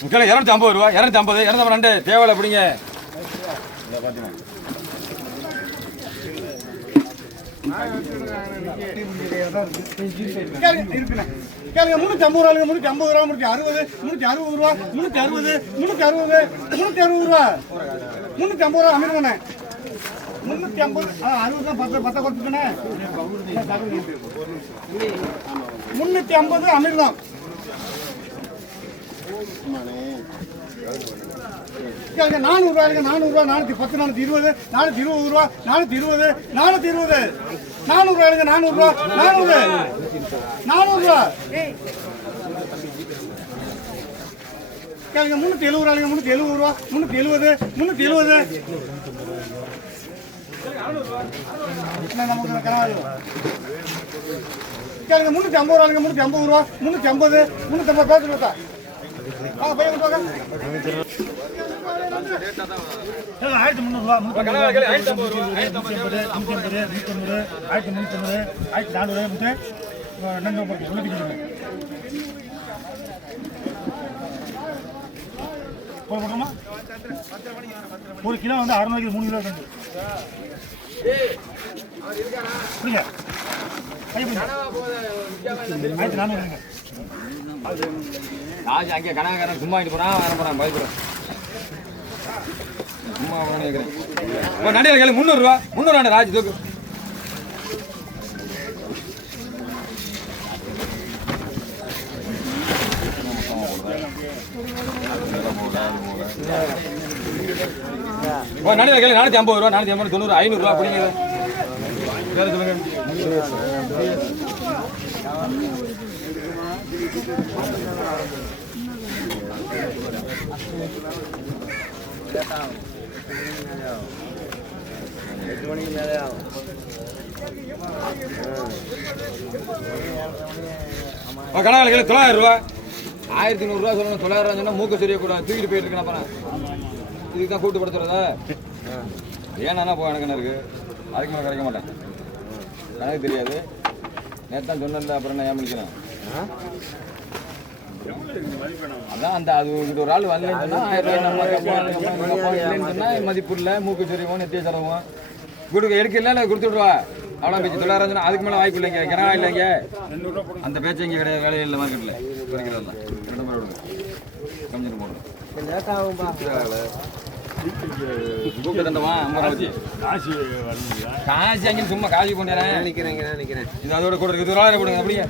Kilo 250 ரூபா 250 252 தேவையில்ல அப்படிங்க. கேளுங்க 350 ரூபா 350 ரூபா 360 360 ரூபா 360 360 360 ரூபா 350 ரூபா அமீர்தானே 350 60 தான் 10 கொடுத்துட்டேனே 350 அமீர்தான். கேளுங்க 400 ரூபா 400 ரூபா 410 420 420 ரூபா 420 420 400 ரூபா 400 ரூபா 400 400 ரூபா. கேளுங்க 370 ரூபா 370 ரூபா 370 370 நமக்கு கராது. கேளுங்க 350 ரூபா 350 ரூபா 350 350 பேசு கொடுத்தா பையன் 1300 ரூபா 1 கிலோ வந்து 600 3 கிலோ இருக்கு. ராஜ் அங்கே கணக்காரன் சும்மா வாங்கிட்டு போறான் வர போறான் பயப்படுறேன் சும்மா நினைக்கிறேன். நடிகர் கேளு 300 ரூபா 300 ராஜ் தூக்கு. நடிகர் கேளு 450 ரூபா 450 90 500 ரூபா அப்படிங்க. வேற சொல்லுங்க. கணக்கு 900 ரூபா 1100 ரூபா சொல்லணும். 900 ரூபா சொன்னா மூக்க தெரியக்கூடாது தூக்கிட்டு போயிட்டு இருக்கேன். அப்புறம் இதுக்கு தான் கூட்டு படுத்துறதா ஏன்னா போய் எனக்கு இருக்கு அதுக்கு மேலே கிடைக்க மாட்டேன். எனக்கு தெரியாது நேற்று தான் சொன்னல. அப்புறம் நான் ஏன் முடிக்கிறேன் அதான் அந்த அது ஒரு ஆள் வரலன்னு சொன்னா 1000 ரூபாய் சொன்னா மதிப்பு இல்லை மூக்கு சொரியும் நெத்திய செலவும் கொடுக்க எடுக்கல கொடுத்து விடுவா அவ்வளோ பேச்சு 900 சொன்னா அதுக்கு மேலே வாய்ப்பு இல்லைங்க. கிணா இல்லைங்க அந்த பேச்சு இங்கே கிடையாது. வேலையில் இல்லை மார்க்கெட்டில் குறைக்கிறதெல்லாம் 2 முறை விடுங்க கம்மிட்டு போடணும். கூப்பிட்டு தண்டமா 50 காசு அங்கே சும்மா காசு கொண்டேன் நினைக்கிறேன். இது அதோட கூட இருக்குது 1 கொடுங்க அப்படியே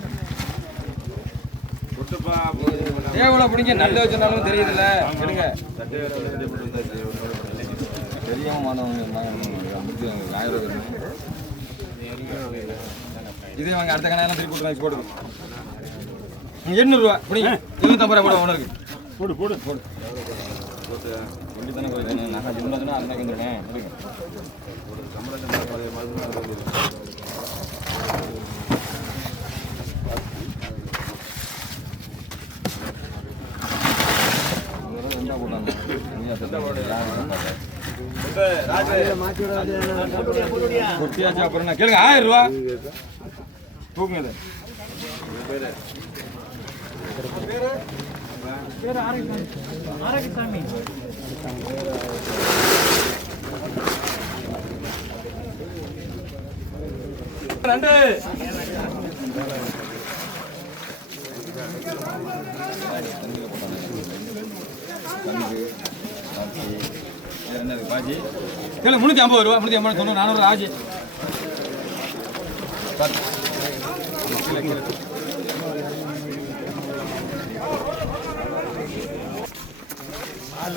எவ்வளோ பிடிங்க நல்ல வச்சிருந்தாலும் தெரியுதுல்ல எடுங்க தெரியாம மாதவங்க இதே வாங்க அடுத்த கணக்கு திருப்பி கொடுத்து போடுங்க 800 ரூபா பிடிங்க 250 ரூபா ஒன்று இருக்கு போடு போடு போடு வண்டி தானே போயிடுறேன் நான் ஜிம்னா அதுனா வந்துடுவேன் எடுங்க கேளுங்க 1000 ரூபா தூக்குங்க. ஆரோக்கியசாமி நண்டு பாஜி கேளு 350 ரூபா 350 90 400 ஆஜி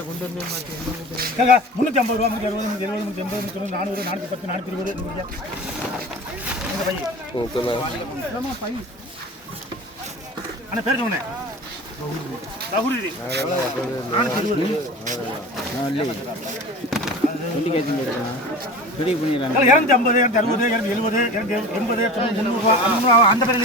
கொண்டு வந்து 350 ரூபா 360 370 380 410 420 அண்ணா பேர் சொன்னேன் ரகுரி அந்த பேர்